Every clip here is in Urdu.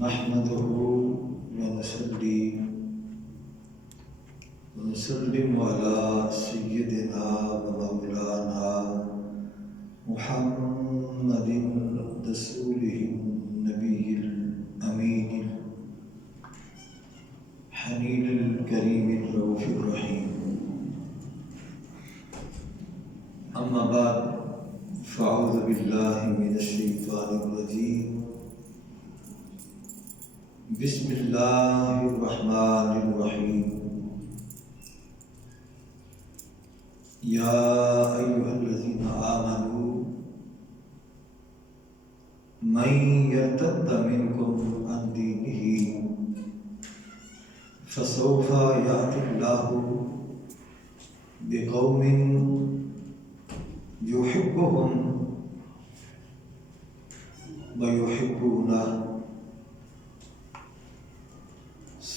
نحمده ونصلي ونسلم على سيدنا ومولانا محمد رسوله النبي الأمين الحنين الكريم الرؤوف الرحيم. أما بعد فأعوذ بالله من الشيطان الرجيم. بسم الله الرحمن الرحيم. يا أيها الذين آمنوا من يرتد منكم عن دينه فسوف يأتي الله بقوم يحبهم ويحبونه.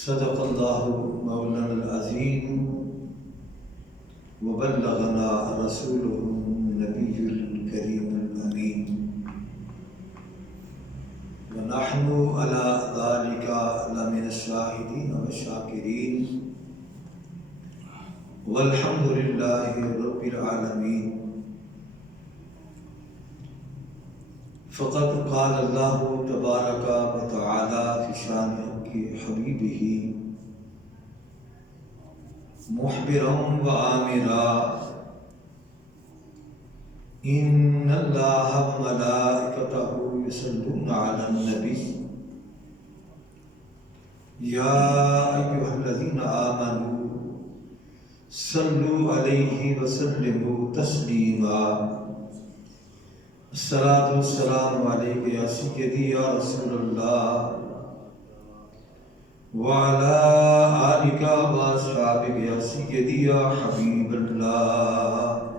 صدق الله مولانا العظيم وبلغنا رسوله النبي الكريم الأمين ونحن على ذلك لمن الشاهدين والشاكرين والحمد لله رب العالمين. فقد قال الله تبارك وتعالى في شان حبيبه مخبرا وآمرا إن الله وملائكته يصلون على النبي يا أيها الذين آمنوا صلوا عليه وسلموا تسليما. الصلاة والسلام عليك يا سيدي يا رسول الله وعلى آلك وأصحابك يا سيدي يا حبيب الله.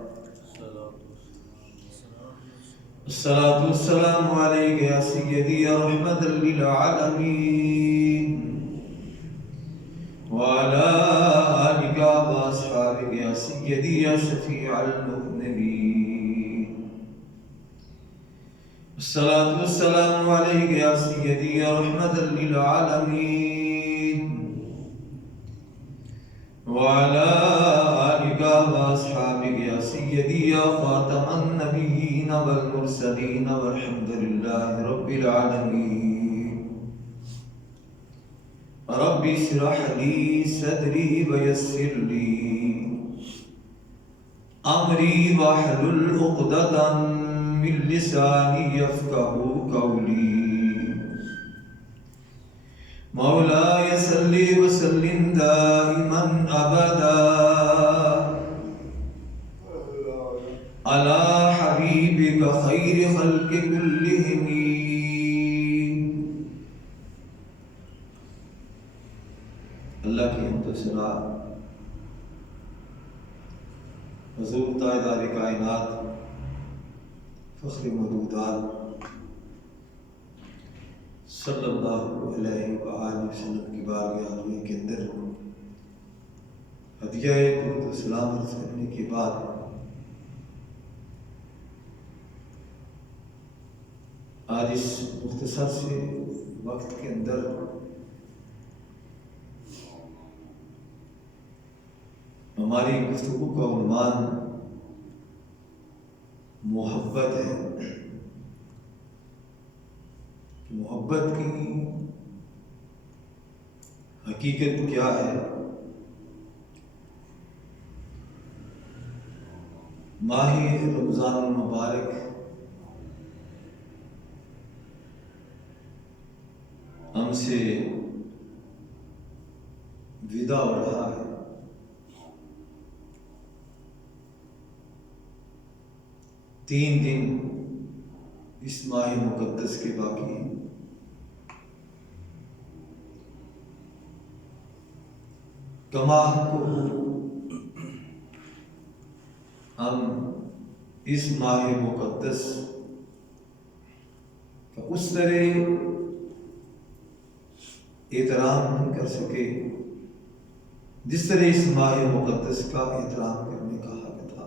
الصلاة والسلام عليك يا سيدي يا رحمة للعالمين وعلى آلك وأصحابك يا سيدي يا شفيع المذنبين. الصلاة والسلام عليك يا سيدي يا رحمة للعالمين وعلى آلك وأصحابك يا سيدي يا خاتم النبيين والمرسلين والحمد لله رب العالمين. رب اشرح لي صدري ويسر لي أمري واحلل عقدة من لساني يفقهوا قولي. مولاي صل وسلم دائما ابدا على حبيبك خير خلق كلهم. اللہ کی حمد و ثنا حضور تاجدار کائنات فخر موجودات صلی اللہ علیہ وآلہ وسلم کی بارگاہ کے اندر ہدیہ درود و سلام عرض کرنے کے بعد آج اس مختصر سے وقت کے اندر ہماری گفتگو کا عنوان محبت ہے. محبت کی حقیقت کیا ہے؟ ماہ رمضان المبارک ہم سے ودا ہو رہا ہے. 3 دن اس ماہ مقدس کے باقی ہیں. کما کو ہم اس ماہ مقدس کا اس طرح احترام نہیں کر سکے جس طرح اس ماہ مقدس کا احترام کرنے کا حق تھا.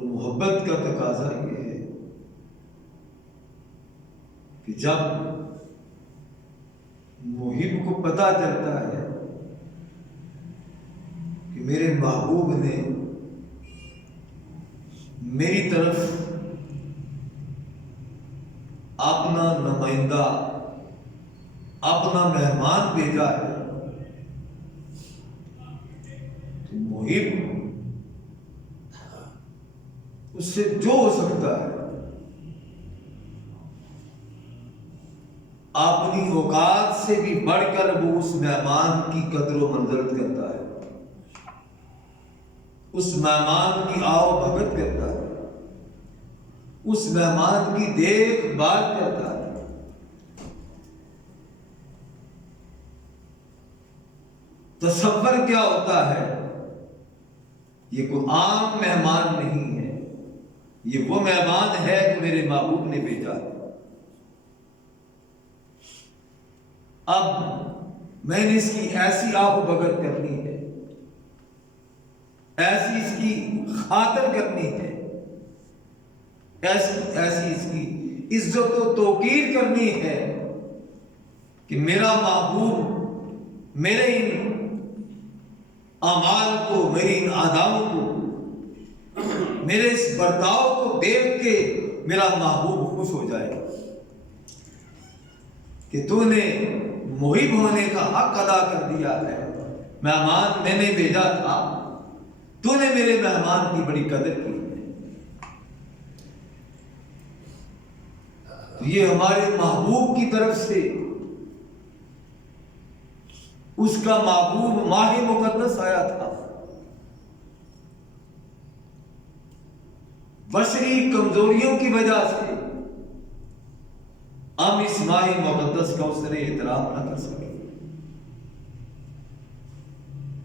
اور محبت کا تقاضا یہ ہے کہ جب محب کو پتہ چلتا ہے کہ میرے محبوب نے میری طرف اپنا نمائندہ، اپنا مہمان بھیجا ہے، تو محب اس سے جو ہو سکتا ہے اپنی اوقات سے بھی بڑھ کر وہ اس مہمان کی قدر و منزلت کرتا ہے، اس مہمان کی آؤ بھگت کرتا ہے، اس مہمان کی دیکھ بھال کرتا ہے۔ تصور کیا ہوتا ہے؟ یہ کوئی عام مہمان نہیں ہے، یہ وہ مہمان ہے جو میرے محبوب نے بھیجا ہے۔ اب میں نے اس کی ایسی آب بھگت کرنی ہے، ایسی اس کی خاطر کرنی ہے، ایسی اس کی عزت و توقیر کرنی ہے کہ میرا محبوب میرے ان اعمال کو، میری ان اداؤں کو، میرے اس برتاؤ کو دیکھ کے میرا محبوب خوش ہو جائے کہ تو نے محب ہونے کا حق ادا کر دیا ہے، مہمان میں نے بھیجا تھا، تو نے میرے مہمان کی بڑی قدر کی ہے۔ تو یہ ہمارے محبوب کی طرف سے اس کا محبوب ماہ مقدس آیا تھا، بشری کمزوریوں کی وجہ سے ہم اس ماہ مقدس کا اس نے احترام نہ کر سکے۔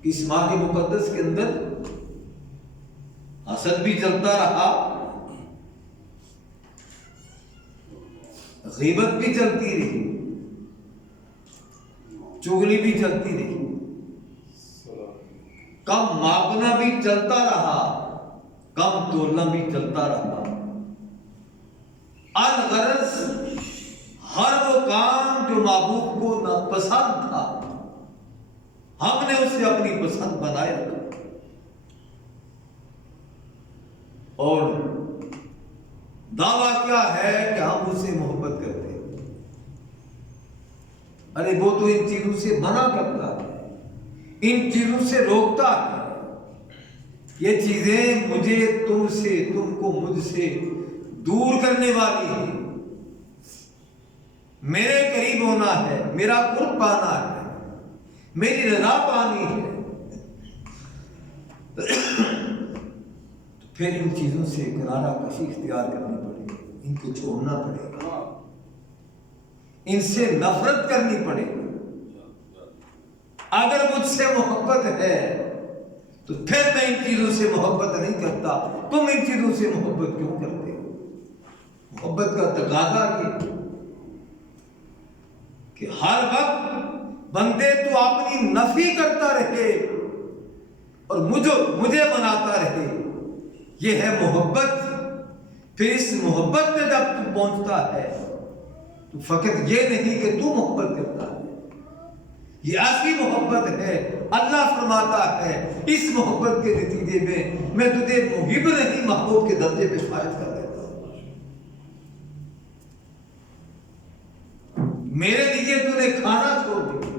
اس ماہ مقدس کے اندر حسد بھی چلتا رہا، غیبت بھی چلتی رہی، چغلی بھی چلتی رہی، کم ماپنا بھی چلتا رہا، کم تولنا بھی چلتا رہا۔ الغرض ہر وہ کام جو محبوب کو ناپسند تھا ہم نے اسے اپنی پسند بنایا، اور دعویٰ کیا ہے کہ ہم اسے محبت کرتے ہیں۔ ارے وہ تو ان چیزوں سے منع کرتا ہے، ان چیزوں سے روکتا ہے۔ یہ چیزیں مجھے تم سے، تم کو مجھ سے دور کرنے والی ہیں، میرے قریب ہونا ہے، میرا قرب پانا ہے، میری رضا پانی ہے، پھر ان چیزوں سے کنارہ کشی اختیار کرنی پڑے گی، ان کو چھوڑنا پڑے گا، ان سے نفرت کرنی پڑے گی۔ اگر مجھ سے محبت ہے تو پھر میں ان چیزوں سے محبت نہیں کرتا، تم ان چیزوں سے محبت کیوں کرتے ہو؟ محبت کا تقاضا یہ کہ ہر وقت بندے تو اپنی نفی کرتا رہے اور مجھے مناتا رہے، یہ ہے محبت۔ پھر اس محبت میں جب تو پہنچتا ہے تو فقط یہ نہیں کہ تو محبت کرتا ہے، یہ ایسی محبت ہے، اللہ فرماتا ہے اس محبت کے نتیجے میں تجھے محب نہیں محبوب کے درجے پہ فائز کر دیتا ہوں۔ میرے لیے تو نے کھانا چھوڑ دیا،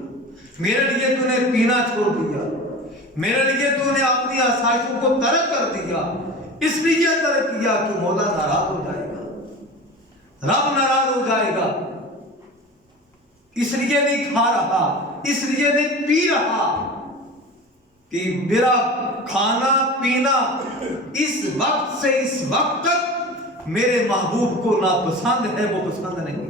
میرے لیے تو نے پینا چھوڑ دیا، میرے لیے تو نے اپنی آسائشوں کو ترک کر دیا، اس لیے ترک کیا کہ مولا ناراض ہو جائے گا، رب ناراض ہو جائے گا، اس لیے نہیں کھا رہا، اس لیے نہیں پی رہا کہ میرا کھانا پینا اس وقت سے اس وقت تک میرے محبوب کو ناپسند ہے، وہ پسند نہیں ہے۔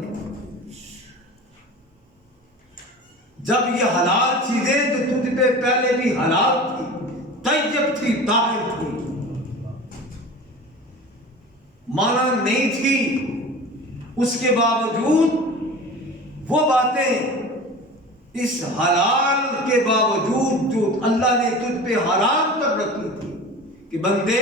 جب یہ حلال چیزیں جو تجھ پہ پہلے بھی حلال تھی، طیب تھی، طاہر تھی، مانا نہیں تھی، اس کے باوجود وہ باتیں اس حلال کے باوجود جو اللہ نے تجھ پہ حرام کر رکھی تھی کہ بندے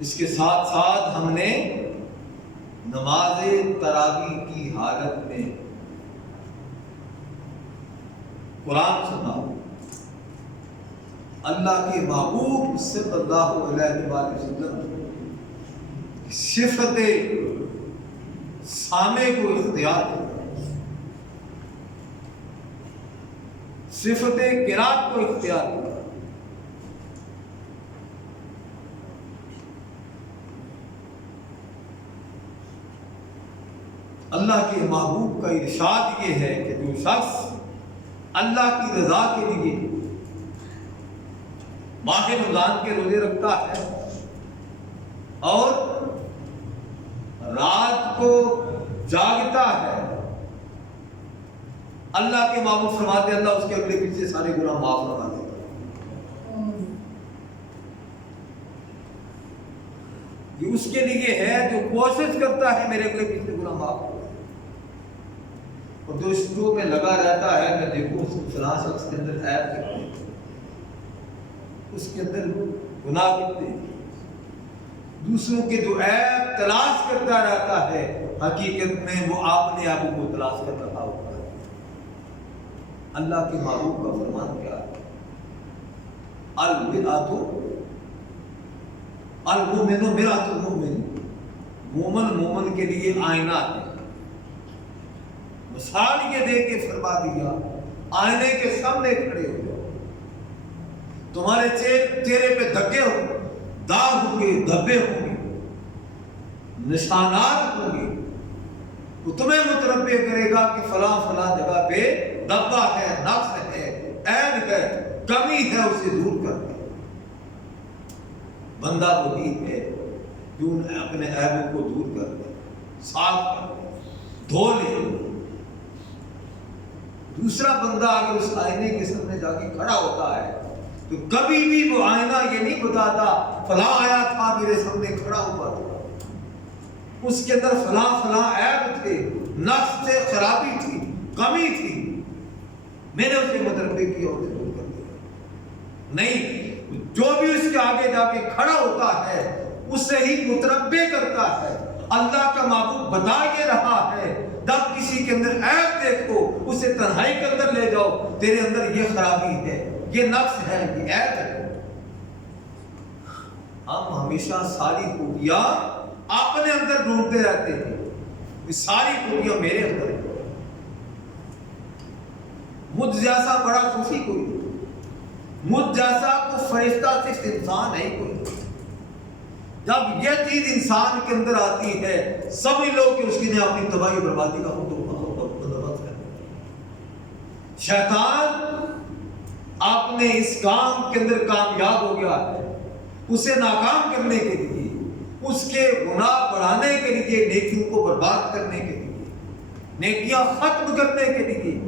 اس کے ساتھ ساتھ ہم نے نماز تراویح کی حالت میں قرآن سنا. اللہ کے محبوب صلی اللہ علیہ وآلہ وسلم صفت سامع کو اختیار کیا، صفت قرات کو اختیار کیا. اللہ کے محبوب کا ارشاد یہ ہے کہ جو شخص اللہ کی رضا کے لیے ماہ رمضان کے روزے رکھتا ہے اور رات کو جاگتا ہے، اللہ کے محبوب فرماتے ہیں اللہ اس کے اگلے پیچھے سارے گناہ معاف کرا دیتا ہے. یہ اس کے لیے ہے جو کوشش کرتا ہے میرے اگلے پیچھے گناہ معاف کرا، اور جو شروع میں لگا رہتا ہے میں دیکھوں اس فلاں شخص کے اندر عیب کتنے، اس کے اندر گناہ کتنے، دوسروں کے جو عیب تلاش کرتا رہتا ہے حقیقت میں وہ اپنے عیبوں کو تلاش کر رہا ہوتا ہے. اللہ کے محبوب کا فرمان کیا ہے؟ المرأۃ المؤمن مرآۃ المؤمن، مومن مومن کے لیے آئینہ ہے. مثال یہ دے کے فرما دیا آئینے کے سامنے کھڑے ہو جاؤ، تمہارے چہرے پہ دھگے ہوں، داغ ہوں گے، دھبے ہوں گے، نشانات ہوں گے، وہ تمہیں متنبع کرے گا کہ فلاں فلاں جگہ پہ دبا ہے، نقص ہے، عیب ہے، کمی ہے، اسے دور کر دے. بندہ وہی ہے جو اپنے عیبوں کو دور کر دے، صاف کر دے، دھو لے. دوسرا بندہ اگر اس آئینے کے سامنے جا کے کھڑا ہوتا ہے تو کبھی بھی وہ آئینہ یہ نہیں بتاتا فلاں آیا تھا میرے سامنے کھڑا ہوا تھا، اس کے اندر فلاں فلاں عیب تھے، نقص تھے، خرابی تھی، کمی تھی، میں نے اسے متنبع کیا اور اسے دور کر دیا. نہیں، جو بھی اس کے آگے جا کے کھڑا ہوتا ہے اسے ہی متنبع کرتا ہے. اللہ کا محبوب بتا یہ رہا ہے جب کسی کے اندر عیب دیکھو اسے تنہائی کے اندر لے جاؤ، تیرے اندر یہ خرابی ہے، یہ نقص ہے، یہ عیب ہے. ہم ہمیشہ ساری خوبیاں اپنے اندر ڈھونڈتے رہتے ہیں، یہ ساری خوبیاں میرے اندر ہیں. مجھ جیسا بڑا صوفی کوئی نہیں، مجھ جیسا کوئی فرشتہ صرف انسان ہے کوئی. جب یہ چیز انسان کے اندر آتی ہے سبھی لوگ کہ اس کی نے اپنی تباہی بربادی کا بندوبست کر دیا. شیطان اپنے اس کام کے اندر کامیاب ہو گیا ہے، اسے ناکام کرنے کے لیے، اس کے گناہ بڑھانے کے لیے، نیکیوں کو برباد کرنے کے لیے، نیکیاں ختم کرنے کے لیے.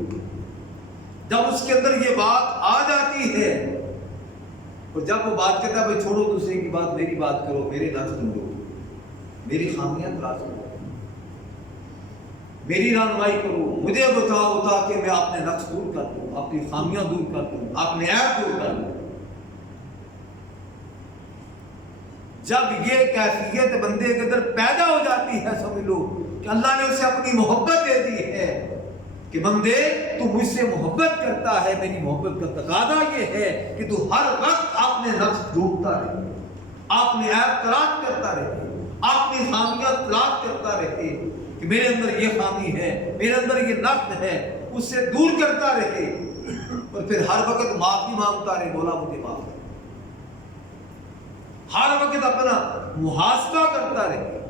جب اس کے اندر یہ بات آ جاتی ہے اور جب وہ بات کہتا ہے بھائی چھوڑو دوسرے کی بات، میری بات کرو، میرے نقص ڈھونڈو، میری خامیاں تلاش کرو، میری رہنمائی کرو، مجھے بتاؤ تاکہ میں اپنے نقص دور کر دوں، اپنی خامیاں دور کر دوں، اپنے عیب دور کر دوں. جب یہ کیفیت بندے کے اندر پیدا ہو جاتی ہے سمجھ لو کہ اللہ نے اسے اپنی محبت دے دی ہے کہ بندے تو مجھ سے محبت کرتا ہے. میری محبت کا تقاضا یہ ہے کہ تو ہر وقت اپنے نفس ڈھونڈتا رہے، اپنے عیب تلاش کرتا رہے، اپنی خامیاں تلاش کرتا رہے کہ میرے اندر یہ خامی ہے، میرے اندر یہ نقص ہے، اس سے دور کرتا رہے اور پھر ہر وقت معافی مانگتا رہے، مولا مجھے معاف کر. ہر وقت اپنا محاسبہ کرتا رہے.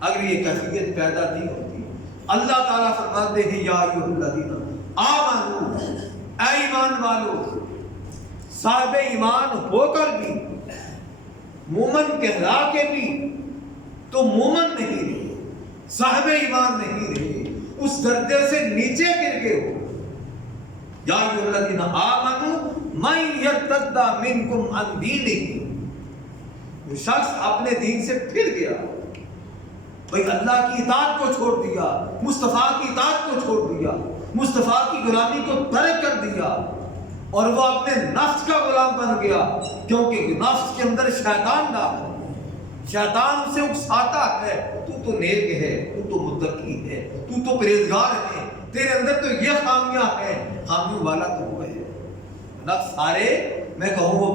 اگر یہ کیفیت پیدا نہیں ہوتی اللہ تعالیٰ فرماتے ہیں یا ایھا الذین آمنو، اے ایمان والو، صاحب ایمان ہو کر بھی، مومن کہلا کے بھی تو مومن نہیں رہے، صاحب ایمان نہیں رہے، اس درجے سے نیچے گر گئے ہو. یا ایھا الذین آمنو من یرتد منکم عن دینہ، وہ شخص اپنے دین سے پھر گیا، بھائی اللہ کی اطاعت کو چھوڑ دیا، مصطفیٰ کی اطاعت کو چھوڑ دیا، مصطفیٰ کی غلامی کو ترک کر دیا، اور وہ اپنے نفس کا غلام بن گیا، کیونکہ نفس کے اندر شیطان داخل ہے، شیطان اسے اکساتا ہے، تو نیک ہے، تو متقی ہے، تو پرہیزگار ہے، تیرے اندر تو یہ خامیاں ہیں، خامیوں والا تو وہ ہے۔ نفس سارے میں کہوں وہ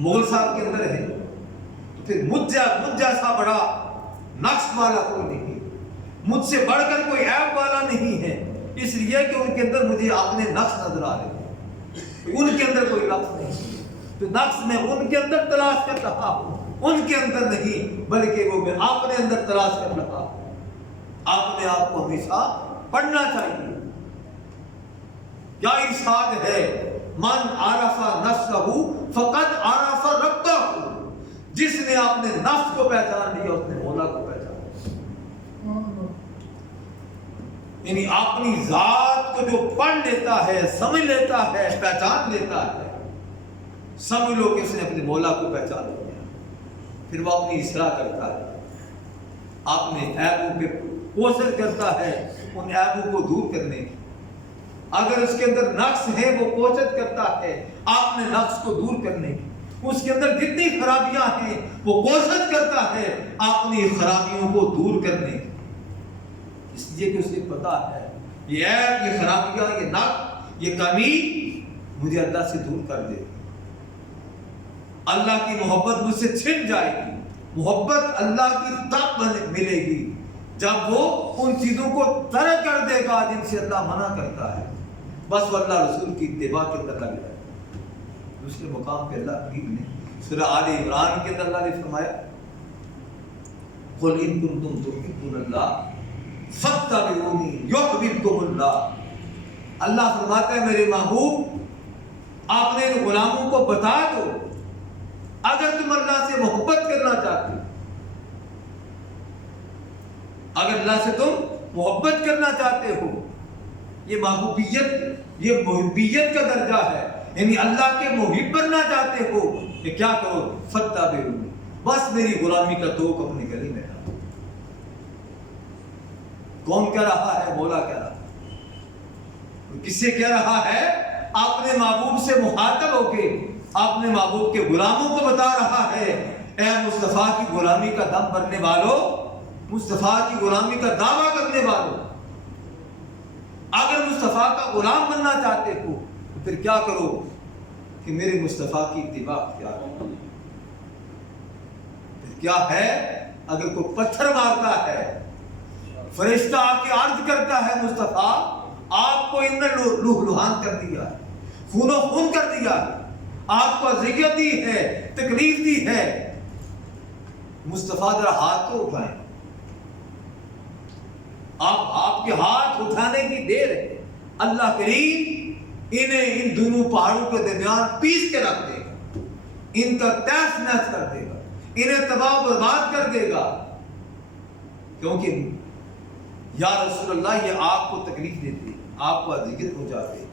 مغل صاحب کے اندر ہے، تو پھر مجھ جیسا بڑا نقص والا کوئی نہیں، مجھ سے بڑھ کر کوئی عیب والا نہیں ہے، اس لیے کہ ان کے اندر مجھے اپنے نقص نظر آ رہے ہیں، ان کے اندر کوئی نقص نہیں، تو نقص میں ان کے اندر تلاش کر رہا ہوں، ان کے اندر نہیں، بلکہ وہ میں اپنے اندر تلاش کر رہا ہوں۔ اپنے آپ کو ہمیشہ پڑھنا چاہیے۔ کیا ارشاد ہے، من عرف نفسہ فقد عرف ربہ، جس نے اپنے نفس کو پہچان لیا اس نے مولا کو پہچان لیا۔ یعنی اپنی ذات کو جو پڑھ لیتا ہے، سمجھ لیتا ہے، پہچان لیتا ہے، سمجھ لو کہ اس نے اپنے مولا کو پہچان لیا، پھر وہ اپنی اصلاح کرتا ہے، اپنے عیبوں پہ کوشش کرتا ہے ان عیبوں کو دور کرنے کی۔ اگر اس کے اندر نقص ہے وہ کوشش کرتا ہے اپنے نقص کو دور کرنے کی، اس کے اندر جتنی خرابیاں ہیں وہ کوشش کرتا ہے اپنی خرابیوں کو دور کرنے کی، اس لیے کہ اسے پتا ہے یہ عیب، یہ خرابیاں، یہ نقص، یہ کمی مجھے اللہ سے دور کر دے گی، اللہ کی محبت مجھ سے چھن جائے گی۔ محبت اللہ کی تب ملے گی جب وہ ان چیزوں کو ترک کر دے گا جن سے اللہ منع کرتا ہے، بس وہ اللہ رسول کی اتباع کے اندر لگ جائے۔ دوسرے مقام پہ اللہ قریب نے سورہ آل عمران کے اندر اللہ نے فرمایا، قُلْ إِن كُنتُمْ تُحِبُّونَ اللَّهَ فَاتَّبِعُونِي يُحْبِبْكُمُ اللَّهُ۔ اللہ فرماتا ہے میرے محبوب آپ نے ان غلاموں کو بتا دو، اگر تم اللہ سے محبت کرنا چاہتے ہو، اگر اللہ سے تم محبت کرنا چاہتے ہو، یہ محبوبیت، یہ محبیت کا درجہ ہے، یعنی اللہ کے محب بننا چاہتے ہو کہ کیا کرو، فاتبعونی، بس میری غلامی کا توق اپنے گلے میں ڈالو۔ کون کہہ رہا ہے؟ مولا کہہ رہا ہے۔ کس سے کہہ رہا ہے؟ اپنے محبوب سے مخاطب ہو کے اپنے محبوب کے غلاموں کو بتا رہا ہے، اے مصطفیٰ کی غلامی کا دم بھرنے والوں، مصطفیٰ کی غلامی کا دعویٰ کرنے والوں، اگر مصطفیٰ کا غلام بننا چاہتے ہو تو پھر کیا کرو کہ میرے مصطفیٰ کی اتباع کیا کرو۔ پھر کیا ہے؟ اگر کوئی پتھر مارتا ہے، فرشتہ آ کے عرض کرتا ہے مصطفیٰ آپ کو ان نے لوہ لہان کر دیا ہے، خون و خون کر دیا ہے، آپ کو اذیت دی ہے، تکلیف دی ہے، مصطفیٰ ذرا ہاتھ تو اٹھائیں، آپ کے ہاتھ اٹھانے کی دیر ہے، اللہ کریم انہیں ان دونوں پہاڑوں کے درمیان پیس کے رکھ دے گا، ان کا تہس نہس کر دے گا، انہیں تباہ و برباد کر دے گا، کیونکہ یا رسول اللہ یہ آپ کو تکلیف دیتی ہے، آپ کو اذیت ہو جاتی ہے۔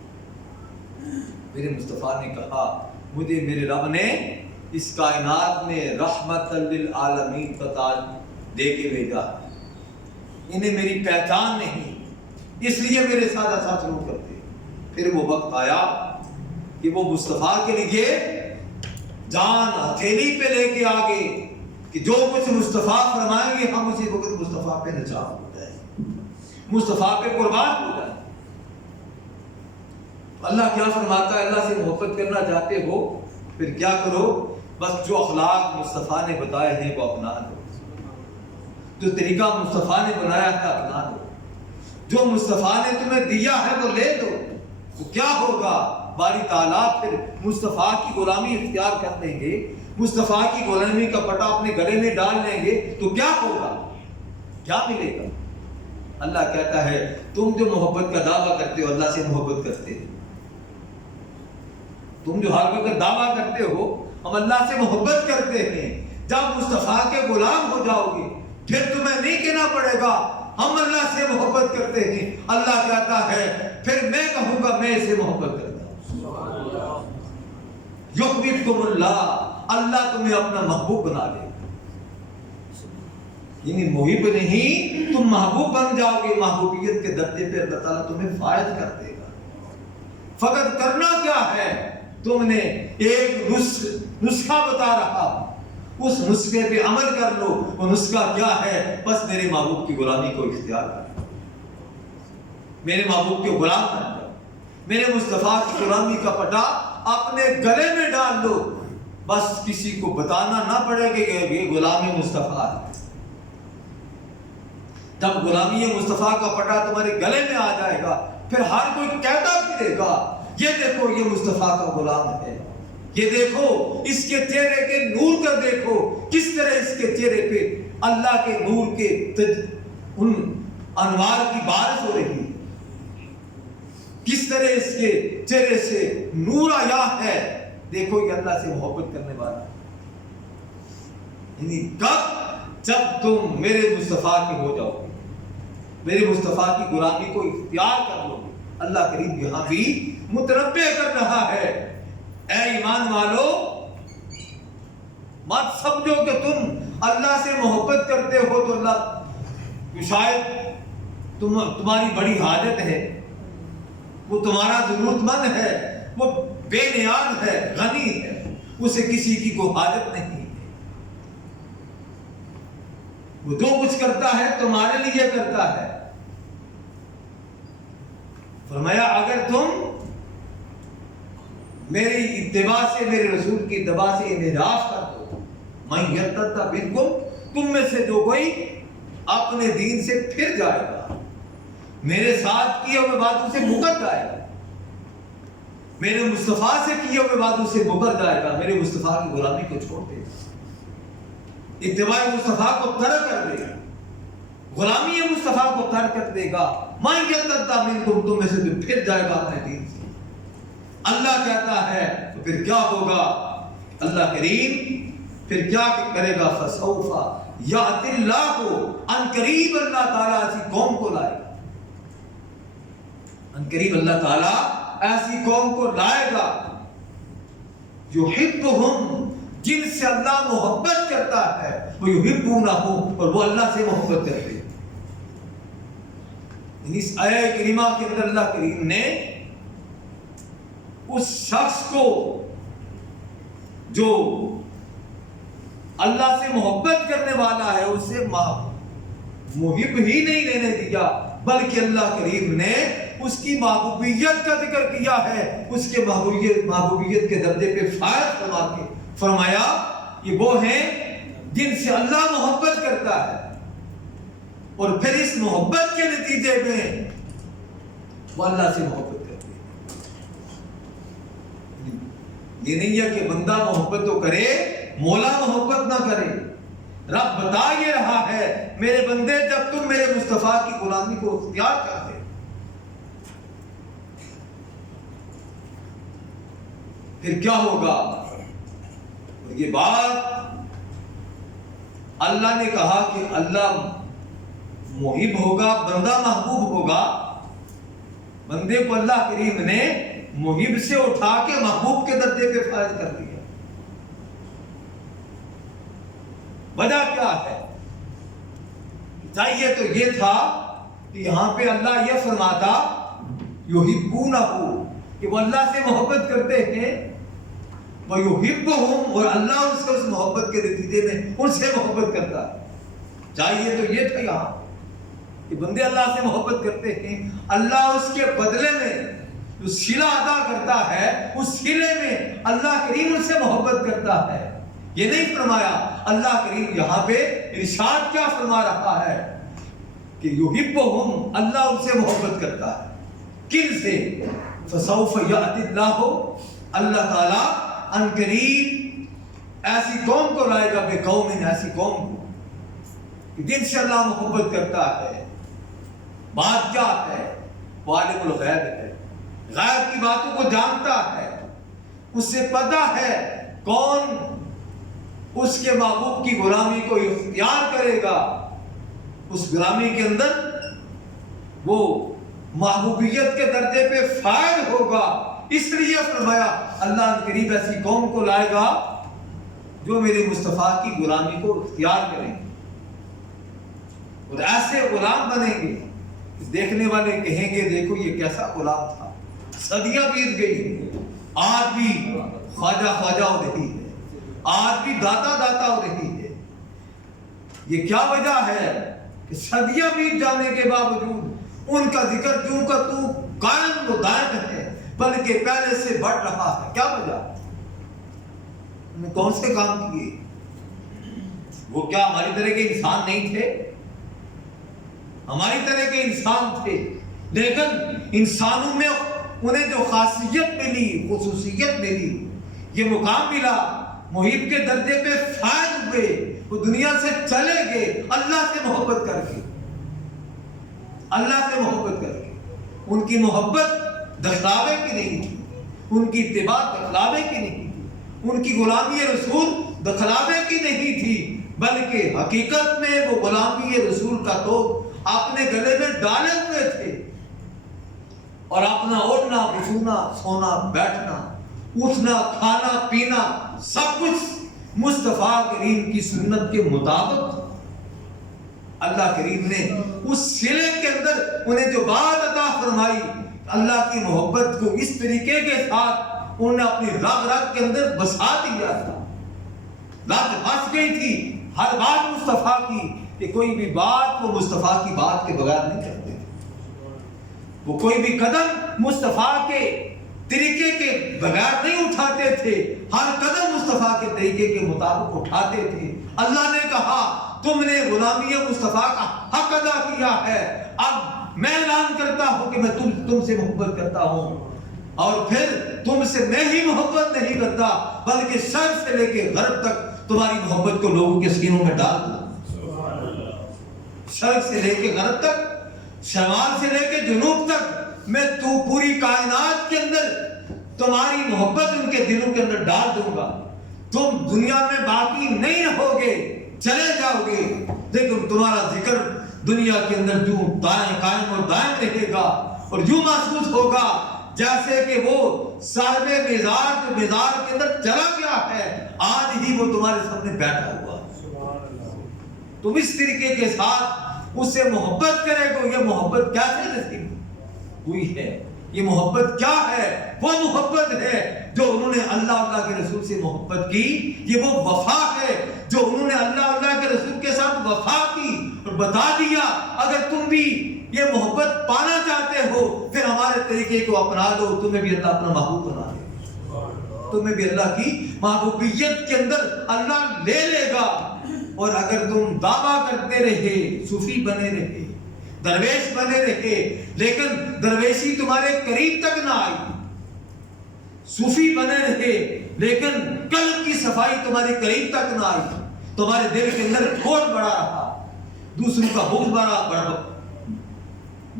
میرے مصطفیٰ نے کہا مجھے میرے رب نے اس کائنات میں رحمت للعالمین کا تاج دے کے بھیجا ہے، انہیں میری پہچان نہیں، اس لیے میرے ساتھ ایسا سلوک کرتے۔ پھر وہ وقت آیا کہ وہ مصطفیٰ کے لیے جان ہتھیلی پہ لے کے آگے کہ جو کچھ مصطفیٰ فرمائیں گے ہم اسی وقت مصطفیٰ پہ نچار ہو جائیں، مصطفیٰ پہ قربان ہو جائیں۔ اللہ کیا فرماتا ہے؟ اللہ سے محبت کرنا چاہتے ہو پھر کیا کرو؟ بس جو اخلاق مصطفیٰ نے بتائے ہیں وہ اپنا لو، جو طریقہ مصطفیٰ نے بنایا ہے اپنا لو، جو مصطفیٰ نے تمہیں دیا ہے وہ لے دو۔ تو کیا ہوگا؟ باری تعالیٰ پھر مصطفیٰ کی غلامی اختیار کر لیں گے، مصطفیٰ کی غلامی کا پٹا اپنے گلے میں ڈال لیں گے تو کیا ہوگا؟ کیا ملے گا؟ اللہ کہتا ہے تم جو محبت کا دعویٰ کرتے ہو، اللہ سے محبت کرتے ہو، تم جو ہر وقت دعویٰ کرتے ہو ہم اللہ سے محبت کرتے ہیں، جب مصطفیٰ کے غلام ہو جاؤ گے پھر تمہیں نہیں کہنا پڑے گا ہم اللہ سے محبت کرتے ہیں، اللہ کہتا ہے پھر میں کہوں گا میں اسے محبت کرتا ہوں۔ یحببکم اللہ، اللہ تمہیں اپنا محبوب بنا لے گا۔ یعنی محب نہیں، تم محبوب بن جاؤ گے، محبوبیت کے درجے پہ اللہ تعالیٰ تمہیں فائز کر دے گا۔ فقط کرنا کیا ہے، تم نے ایک نسخہ بتا رہا، اس نسخے پہ عمل کر لو۔ وہ نسخہ کیا ہے؟ بس میرے محبوب کی غلامی کو اختیار کر، میرے محبوب کے غلام بن جاؤ، میرے مصطفیٰ کی غلامی کا پٹا اپنے گلے میں ڈال لو، بس کسی کو بتانا نہ پڑے کہ یہ غلامی مصطفیٰ ہے۔ جب غلامی مصطفیٰ کا پٹا تمہارے گلے میں آ جائے گا، پھر ہر کوئی کہتا پھرے گا یہ دیکھو یہ مصطفیٰ کا غلام ہے، یہ دیکھو اس کے چہرے کے نور کا دیکھو، کس طرح اس کے چہرے پہ اللہ کے نور کے ان انوار کی بارش ہو رہی ہے، کس طرح اس کے چہرے سے نور آیا ہے، دیکھو یہ اللہ سے محبت کرنے والا۔ یعنی کب؟ جب تم میرے مصطفیٰ کے ہو جاؤ گے، میرے مصطفیٰ کی غلامی کو اختیار کر لو گے۔ اللہ کریم یہاں بھی متنبہ کر رہا ہے، اے ایمان والو مت سمجھو کہ تم اللہ سے محبت کرتے ہو تو اللہ شاید تمہاری بڑی حاجت ہے، وہ تمہارا ضرورت مند ہے، وہ بے نیاز ہے، غنی ہے، اسے کسی کی کوئی حاجت نہیں ہے، وہ جو کچھ کرتا ہے تمہارے لیے کرتا ہے۔ فرمایا اگر تم میری اتباع سے، میرے رسول کی اتباع سے انحراف کر دو، میں یرتد منکم، تم میں سے جو کوئی اپنے دین سے پھر جائے گا، میرے ساتھ کیے ہوئے وعدوں سے مکر جائے گا، میرے مصطفیٰ سے کیے ہوئے وعدوں سے مکر جائے گا، میرے مصطفیٰ کی غلامی کو چھوڑ دے گا، اتباع مصطفیٰ کو ترک کر دے گا، غلامی مصطفیٰ کو ترک کر دے گا، میں یرتد منکم، تم میں سے جو پھر جائے گا اپنے دین سے۔ اللہ کہتا ہے تو پھر کیا ہوگا؟ اللہ کریم پھر کیا کرے گا؟ فسوف یأتی اللہ، ان قریب اللہ تعالیٰ ایسی قوم کو لائے گا، ان قریب اللہ تعالیٰ ایسی قوم کو لائے گا یحبہم، جن سے اللہ محبت کرتا ہے، وہ یحبونہ، اور وہ اللہ سے محبت کرتے ہیں۔ اس آیہ کریمہ کے اندر اللہ کریم نے اس شخص کو جو اللہ سے محبت کرنے والا ہے اسے محب ہی نہیں رہنے دیا، بلکہ اللہ کریم نے اس کی محبوبیت کا ذکر کیا ہے، اس کے محبوبیت کے درجے پہ فائز فرما کے فرمایا یہ وہ ہیں جن سے اللہ محبت کرتا ہے، اور پھر اس محبت کے نتیجے میں وہ اللہ سے محبت کرتے ہیں۔ یہ نہیں ہے کہ بندہ محبت تو کرے مولا محبت نہ کرے، رب بتا یہ رہا ہے میرے بندے جب تم میرے مصطفیٰ کی غلامی کو اختیار کر دے پھر کیا ہوگا؟ یہ بات اللہ نے کہا کہ اللہ محب ہوگا، بندہ محبوب ہوگا، بندے کو اللہ کریم نے محب سے اٹھا کے محبوب کے درجے پہ فائز کر دیا۔ وجہ کیا ہے؟ چاہیے تو یہ تھا کہ یہاں پہ اللہ یہ فرماتا یحبونہ، کہ وہ اللہ سے محبت کرتے ہیں، وَيُحِبُّهُمْ، اور اللہ ان سے اس محبت کے نتیجے میں ان سے محبت کرتا ہے۔ چاہیے تو یہ تھا یہاں کہ بندے اللہ سے محبت کرتے ہیں، اللہ اس کے بدلے میں جو صلہ ادا کرتا ہے اس صلے میں اللہ کریم ان سے محبت کرتا ہے۔ یہ نہیں فرمایا، اللہ کریم یہاں پہ ارشاد کیا فرما رہا ہے کہ یحبہم، اللہ ان سے محبت کرتا ہے، کن سے؟ فسوف یأتی اللہ، اللہ تعالیٰ ان قریب ایسی قوم کو لائے گا، بے قوم، ایسی قوم کو جن سے اللہ محبت کرتا ہے۔ بات کیا ہے؟ وہ عالم الغیب ہے، غیب کی باتوں کو جانتا ہے، اس سے پتہ ہے کون اس کے محبوب کی غلامی کو اختیار کرے گا، اس غلامی کے اندر وہ محبوبیت کے درجے پہ فائز ہوگا۔ اس لیے فرمایا اللہ قریب ایسی قوم کو لائے گا جو میرے مصطفیٰ کی غلامی کو اختیار کریں، اور ایسے غلام بنیں گے دیکھنے والے کہیں گے دیکھو یہ کیسا غلام تھا. صدیاں بیت گئی، آج بھی خواجہ خواجہ ہو رہی ہے، آج بھی داتا داتا ہو رہی ہے. یہ کیا وجہ ہے کہ صدیاں بیت جانے کے باوجود ان کا ذکر کیوں کا تو قائم و دائم ہے، بلکہ پہلے سے بڑھ رہا ہے؟ کیا وجہ؟ انہوں نے کون سے کام کیے؟ وہ کیا ہماری طرح کے انسان نہیں تھے؟ ہماری طرح کے انسان تھے، لیکن انسانوں میں انہیں جو خاصیت ملی، خصوصیت ملی، یہ مقام ملا، محب کے درجے پہ فائز ہوئے، وہ دنیا سے چلے گئے اللہ سے محبت کر کے، اللہ سے محبت کر کے. ان کی محبت دکھلاوے کی نہیں تھی، ان کی اتباع دکھلاوے کی نہیں تھی، ان کی غلامی رسول دکھلاوے کی نہیں تھی، بلکہ حقیقت میں وہ غلامی رسول کا تو اپنے گلے میں ڈالے ہوئے تھے، اور اپنا اوڑھنا بچھونا سونا بیٹھنا اٹھنا کھانا پینا سب کچھ مصطفیٰ کریم کی سنت کے مطابق. اللہ کریم نے اس سلے کے اندر انہیں جو بات عطا فرمائی، اللہ کی محبت کو اس طریقے کے ساتھ انہوں نے اپنی رگ رگ کے اندر بسا دیا تھا. رگ بس گئی تھی ہر بات مصطفیٰ کی، کہ کوئی بھی بات وہ مصطفیٰ کی بات کے بغیر نہیں کرتے، وہ کوئی بھی قدم مصطفیٰ کے طریقے کے بغیر نہیں اٹھاتے تھے، ہر قدم مصطفیٰ کے طریقے کے مطابق اٹھاتے تھے. اللہ نے کہا تم نے غلامی مصطفیٰ کا حق ادا کیا ہے، اب میں اعلان کرتا ہوں کہ میں تم سے محبت کرتا ہوں، اور پھر تم سے میں ہی محبت نہیں کرتا بلکہ شرق سے لے کے غرب تک تمہاری محبت کو لوگوں کے سینوں میں ڈال دوں. شرق سے لے کے غرب تک، شمال سے لے کے جنوب تک، میں تو پوری کائنات کے اندر تمہاری محبت ان کے دلوں کے اندر ڈال دوں گا. تم دنیا میں باقی نہیں رہو گے، چلے جاؤ گے، لیکن تمہارا ذکر دنیا کے اندر جو قائم اور دائم رہے گا، اور یوں محسوس ہوگا جیسے کہ وہ صاحب مزار جو مزار کے اندر چلا گیا ہے، آج ہی وہ تمہارے سامنے بیٹھا ہوا. تم اس طریقے کے ساتھ اس سے محبت کرے گو. یہ محبت کیسے نصیب ہوئی ہے؟ یہ محبت کیا ہے؟ وہ محبت ہے جو انہوں نے اللہ کے رسول سے محبت کی. یہ وہ وفا ہے جو انہوں نے اللہ کے رسول کے ساتھ وفا کی، اور بتا دیا اگر تم بھی یہ محبت پانا چاہتے ہو پھر ہمارے طریقے کو اپنا لو، تمہیں بھی اللہ اپنا محبوب بنا دے، تمہیں بھی اللہ کی محبوبیت کے اندر اللہ لے لے گا. اور اگر تم دعویٰ کرتے رہے، صوفی بنے رہے، درویش بنے رہے، لیکن درویشی تمہارے قریب تک نہ آئی، صوفی بنے رہے لیکن قلب کی صفائی تمہارے قریب تک نہ آئی، تمہارے دل کے اندر کھوٹ بڑا رہا، دوسروں کا بغض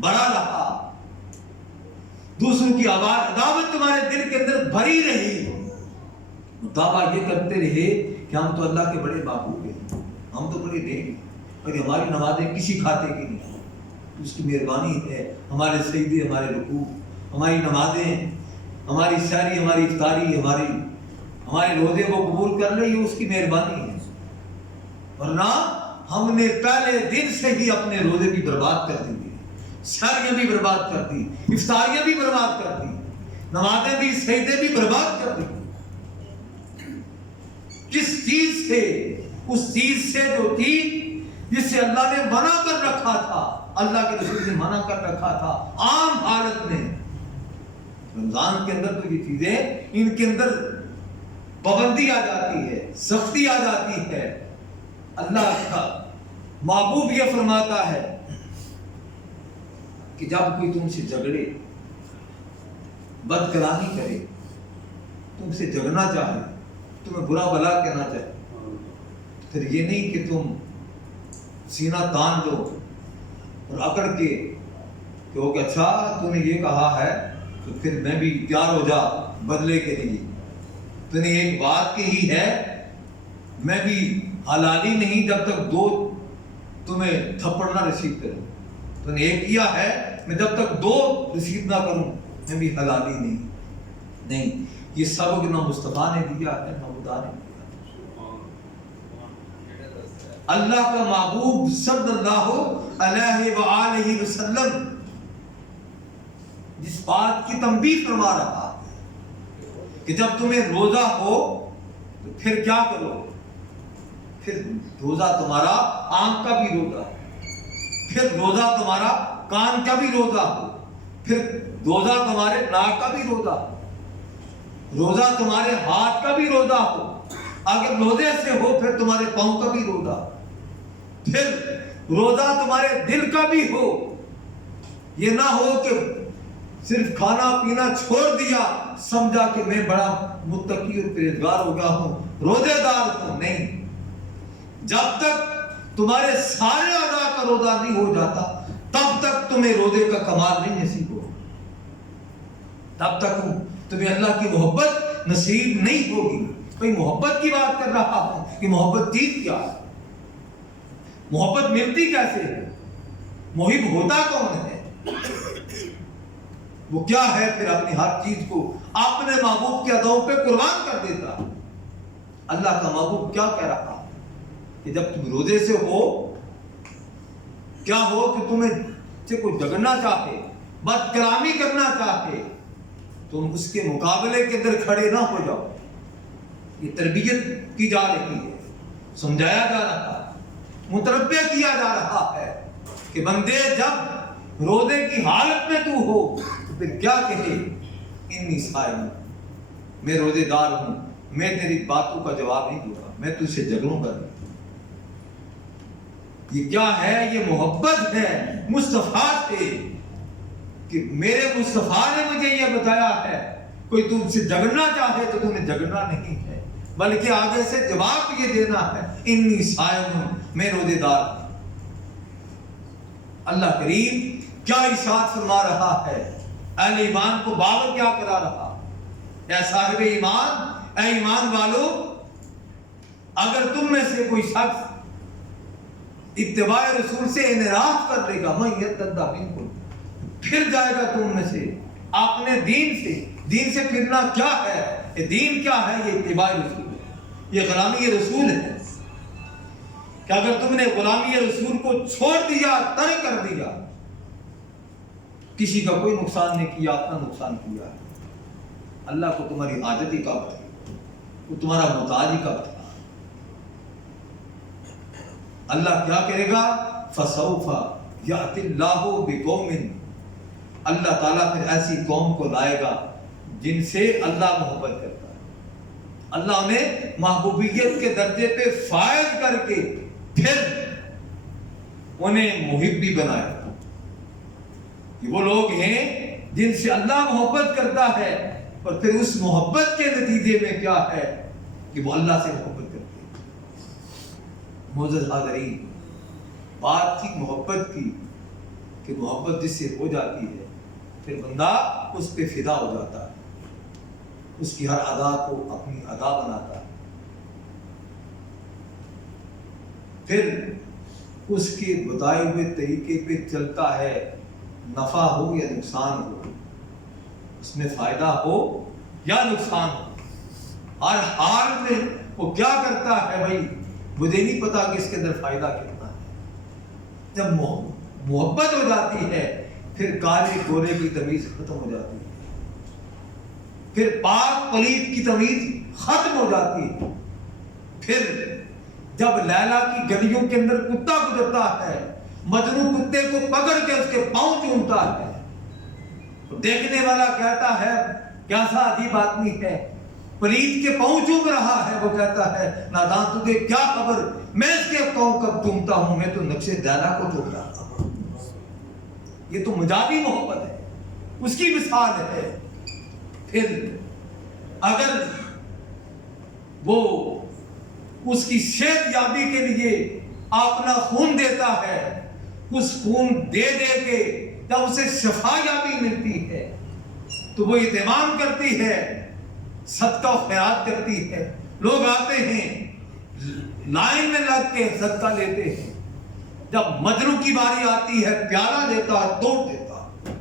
بڑا رہا، دوسروں کی عداوت تمہارے دل کے اندر بھری رہی، دعویٰ یہ کرتے رہے کہ ہم تو اللہ کے بڑے محبوب ہیں، ہم تو بڑے دیں گے، اور ہماری نمازیں کسی کھاتے کی نہیں، اس کی مہربانی ہے. ہمارے سجدے، ہمارے رکوع، ہماری نمازیں، ہماری سحری، ہماری افطاری، ہمارے روزے کو قبول کر لے، یہ اس کی مہربانی ہے. ورنہ ہم نے پہلے دن سے ہی اپنے روزے بھی برباد کر دیے، سحریاں بھی برباد کر دی، افطاریاں بھی برباد کر دی، نمازیں بھی، سجدے بھی برباد کر دی. کس چیز سے؟ اس چیز سے جو تھی جس سے اللہ نے منع کر رکھا تھا، اللہ کے رسول نے منع کر رکھا تھا عام حالت میں. رمضان کے اندر تو یہ چیزیں ان کے اندر پابندی آ جاتی ہے، سختی آ جاتی ہے. اللہ کا محبوب یہ فرماتا ہے کہ جب کوئی تم سے جھگڑے، بد کلامی کرے، تم سے جھگڑنا چاہے، تمہیں برا بلا کہنا چاہے، پھر یہ نہیں کہ تم سینہ تان دو اور اکڑ کے کہ اچھا تو نے یہ کہا ہے تو پھر میں بھی تیار ہو جا بدلے کے لیے، تو نے ایک بات کہی ہے میں بھی حلالی نہیں جب تک دو تمہیں تھپڑ نہ رسید کروں، تو نے ایک کیا ہے میں جب تک دو رسید نہ کروں میں بھی حلالی نہیں. یہ سبق نہ مصطفیٰ نے دیا ہے نہ خدا نے دیا. اللہ کا محبوب صلی اللہ علیہ وآلہ وسلم جس بات کی تنبیہ فرما رہا ہے کہ جب تمہیں روزہ ہو تو پھر کیا کرو، پھر روزہ تمہارا آنکھ کا بھی روزہ ہو، پھر روزہ تمہارا کان کا بھی روزہ ہو، پھر روزہ تمہارے ناک کا بھی روزہ ہو، روزہ تمہارے ہاتھ کا بھی روزہ ہو، اگر روزے سے ہو پھر تمہارے پاؤں کا بھی روزہ ہو، پھر روزہ تمہارے دل کا بھی ہو، یہ نہ ہو کہ صرف کھانا پینا چھوڑ دیا، سمجھا کہ میں بڑا متقی اور پرہیزگار ہو گیا ہوں، روزے دار ہوں، نہیں، جب تک تمہارے سارے اعضاء کا روزہ نہیں ہو جاتا تب تک تمہیں روزے کا کمال نہیں نصیب ہو، تب تک تمہیں اللہ کی محبت نصیب نہیں ہوگی۔ کوئی محبت کی بات کر رہا ہوں کہ محبت چیز کیا ہے، محبت ملتی کیسے ہے، محب ہوتا کون ہے، وہ کیا ہے، پھر اپنی ہر چیز کو اپنے محبوب کے اداؤں پہ قربان کر دیتا۔ اللہ کا محبوب کیا کہہ رہا کہ جب تم روزے سے ہو، کیا ہو کہ تمہیں سے کوئی جھگڑنا چاہے، بد کلامی کرنا چاہے، تم اس کے مقابلے کے اندر کھڑے نہ ہو جاؤ۔ یہ تربیت کی جا رہی ہے، سمجھایا جا رہا ہے، متربیہ کیا جا رہا ہے کہ بندے جب روزے کی حالت میں تو ہو تو پھر کیا کہے، انی صائم، میں روزے دار ہوں، میں تیری باتوں کا جواب نہیں دوں گا، میں تجھ سے جھگڑوں گا۔ یہ کیا ہے، یہ محبت ہے مصطفیٰ سے کہ میرے مصطفیٰ نے مجھے یہ بتایا ہے، کوئی تم سے جھگڑنا چاہے تو تمہیں جھگڑنا نہیں ہے، بلکہ آگے سے جواب یہ دینا ہے، انی صائم ہوں، میں روزے دار ہوں۔ اللہ کریم کیا ارشاد فرما رہا ہے، اہل ایمان کو باور کیا کرا رہا، اے صاحب ایمان، اے ایمان والو، اگر تم میں سے کوئی شخص اتباع رسول سے انحراف کر لے گا، میں یرتد منکم، پھر جائے گا تم میں سے اپنے دین سے۔ دین سے پھرنا کیا ہے، یہ دین کیا ہے، یہ اتباع رسول ہے، یہ غلامی رسول ہے کہ اگر تم نے غلامی رسول کو چھوڑ دیا، ترک کر دیا، کسی کا کوئی نقصان نہیں کیا، اپنا نقصان کیا ہے۔ اللہ کو تمہاری حاجت ہی کب تھی، وہ تمہارا محتاج ہی کب تھا۔ اللہ کیا کرے گا، فَسَوْفَ يَأْتِ اللَّهُ بِقَوْمٍ، اللہ تعالیٰ پھر ایسی قوم کو لائے گا جن سے اللہ محبت کرتا ہے، اللہ انہیں محبوبیت کے درجے پہ فائز کر کے پھر انہیں محب بھی بنائے گا۔ یہ وہ لوگ ہیں جن سے اللہ محبت کرتا ہے، اور پھر اس محبت کے نتیجے میں کیا ہے کہ وہ اللہ سے محبت کرتے ہیں۔ معزز حاضرین، بات تھی محبت کی کہ محبت جس سے ہو جاتی ہے پھر بندہ اس پہ فدا ہو جاتا ہے، اس کی ہر ادا کو اپنی ادا بناتا ہے، پھر اس کے بتائے ہوئے طریقے پہ چلتا ہے، نفع ہو یا نقصان ہو، اس میں فائدہ ہو یا نقصان ہو، ہر حال میں وہ کیا کرتا ہے، بھائی مجھے نہیں پتا کہ اس کے اندر فائدہ کتنا ہے۔ جب محبت ہو جاتی ہے پھر کالے گورے کی تمیز ختم ہو جاتی ہے، پھر پاک پلید کی تمیز ختم ہو جاتی ہے، پھر جب لیلا کی گلیوں کے اندر کتا گزرتا ہے، مجنوں کتے کو پکڑ کے اس کے پاؤں چومتا ہے، دیکھنے والا کہتا ہے کیسا عجیب آدمی ہے، پلید کے پاؤں چوم رہا ہے، وہ کہتا ہے نادان تجھے کیا خبر، میں اس کے پاؤں کب چومتا ہوں، میں تو نقش لیلا کو چوم رہا ہوں۔ یہ تو مجازی محبت ہے، اس کی مثال ہے۔ پھر اگر وہ اس کی صحت یابی کے لیے اپنا خون دیتا ہے، اس خون دے دے کے جب اسے شفا یابی ملتی ہے تو وہ اہتمام کرتی ہے، صدقہ و خیرات کرتی ہے، لوگ آتے ہیں لائن میں لگ کے صدقہ لیتے ہیں، جب مجنوں کی باری آتی ہے پیالہ دیتا ہے، توڑ دیتا ہے،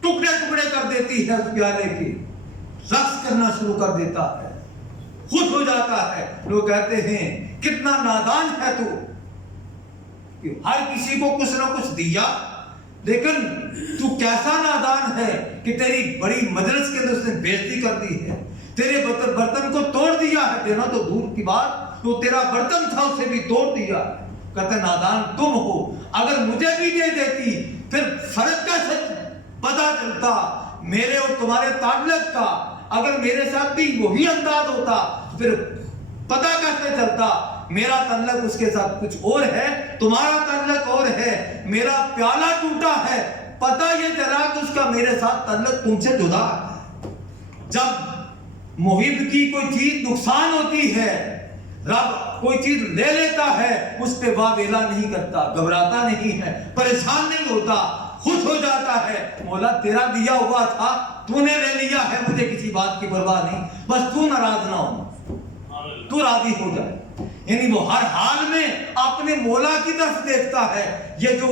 ٹکڑے ٹکڑے کر دیتی ہے اس پیالے کی، رقص کرنا شروع کر دیتا ہے، خوش ہو جاتا ہے، لوگ کہتے ہیں کتنا نادان ہے تو کہ ہر کسی کو کچھ نہ کچھ دیا، لیکن تو کیسا نادان ہے کہ تیری بڑی مجلس کے اندر اس نے بےزتی کر دی ہے، تیرے برتن کو توڑ دیا ہے، دینا تو دور کی بات، تو تیرا برتن تھا اسے بھی توڑ دیا۔ کہتے نادان تم ہو، اگر مجھے بھی دے دیتی پھر فرق کیسے پتا چلتا میرے اور تمہارے تعلق کا؟ اگر میرے ساتھ بھی وہی انداز ہوتا پھر پتا کیسے چلتا میرا تعلق اس کے ساتھ کچھ اور ہے، تمہارا تعلق اور ہے، میرا پیالہ ٹوٹا ہے، پتا یہ چلا کہ اس کا میرے ساتھ تعلق تم سے جدا ہے۔ جب محب کی کوئی چیز نقصان ہوتی ہے، رب کوئی چیز لے لیتا ہے، اس پہ واویلا نہیں کرتا، گھبراتا نہیں ہے، پریشان نہیں ہوتا، خوش ہو جاتا ہے۔ مولا تیرا دیا ہوا تھا، تو نے لے لیا ہے، مجھے کسی بات کی پرواہ نہیں، بس تو ناراض نہ ہو، تو راضی ہو جائے۔ یعنی وہ ہر حال میں اپنے مولا کی طرف دیکھتا ہے۔ یہ جو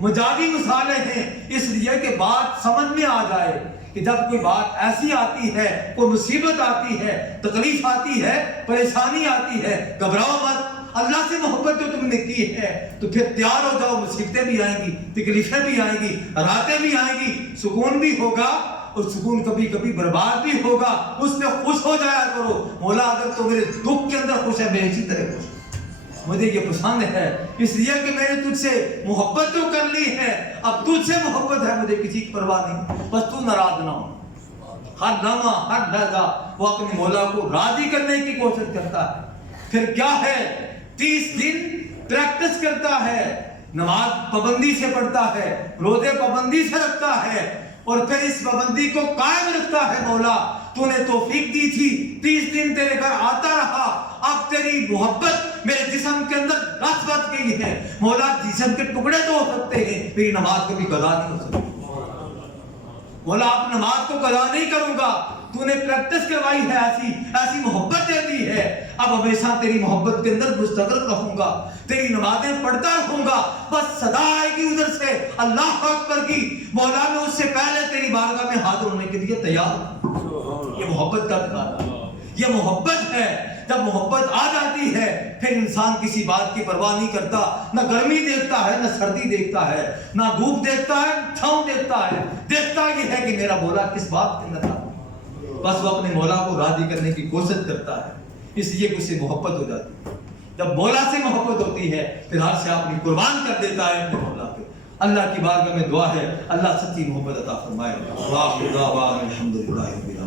مجازی مثالیں ہیں اس لیے کہ بات سمجھ میں آ جائے کہ جب کوئی بات ایسی آتی ہے، کوئی مصیبت آتی ہے، تکلیف آتی ہے، پریشانی آتی ہے، گھبراؤ مت، اللہ سے محبت جو تم نے کی ہے تو پھر تیار ہو جاؤ، مصیبتیں بھی آئیں گی، تکلیفیں بھی آئیں گی، راتیں بھی آئیں گی، سکون بھی ہوگا، اور سکون کبھی کبھی برباد بھی ہوگا، اس میں خوش ہو جایا کرو۔ مولا اگر تو میرے دکھ کے اندر خوش ہے، میں اسی طرح خوش ہوں، مجھے یہ پسند ہے، اس لیے کہ میں نے تجھ سے محبت جو کر لی ہے، اب تجھ سے محبت ہے، مجھے کسی کی پرواہ نہیں، بس تو ناراض نہ ہو۔ ہر لمحہ ہر لحظہ وہ اپنے مولا کو راضی کرنے کی کوشش کرتا ہے۔ پھر کیا ہے، 30 دن پریکٹس کرتا ہے، نماز پابندی سے پڑھتا ہے، روزے پابندی سے رکھتا ہے، اور پھر اس پابندی کو قائم رکھتا ہے۔ مولا تو نے توفیق دی تھی، 30 دن تیرے گھر آتا رہا، اب تیری محبت میرے جسم کے اندر رس بس گئی ہے۔ مولا جسم کے ٹکڑے تو ہو سکتے ہیں، میری نماز کبھی قضا نہیں ہو سکتی۔ مولا اب نماز کو قضا نہیں کروں گا، تو نے پریکٹس کروائی ہے، ایسی محبت دے دی ہے، اب ہمیشہ تیری محبت کے اندر مستقر رہوں گا، تیری نمازیں پڑھتا رہوں گا۔ بس صدا آئے گی ادھر سے اللہ اکبر کی، مولا میں اس سے پہلے تیری بارگاہ میں حاضر ہونے کے لیے تیار ہوں۔ یہ محبت کا تقاضا، یہ محبت ہے۔ جب محبت آ جاتی ہے پھر انسان کسی بات کی پرواہ نہیں کرتا، نہ گرمی دیکھتا ہے، نہ سردی دیکھتا ہے، نہ دھوپ دیکھتا ہے، چھاؤں دیکھتا ہے، دیکھتا یہ ہے کہ میرا مولا کس بات کے اندر آ، بس وہ اپنے مولا کو راضی کرنے کی کوشش کرتا ہے، اس لیے اس سے محبت ہو جاتی ہے۔ جب مولا سے محبت ہوتی ہے پھر ہر سے اپنی قربان کر دیتا ہے اپنے مولا پہ۔ اللہ کی بارگاہ میں دعا ہے اللہ سچی محبت عطا فرمائے۔ واہ خدا واہ الحمدللہ۔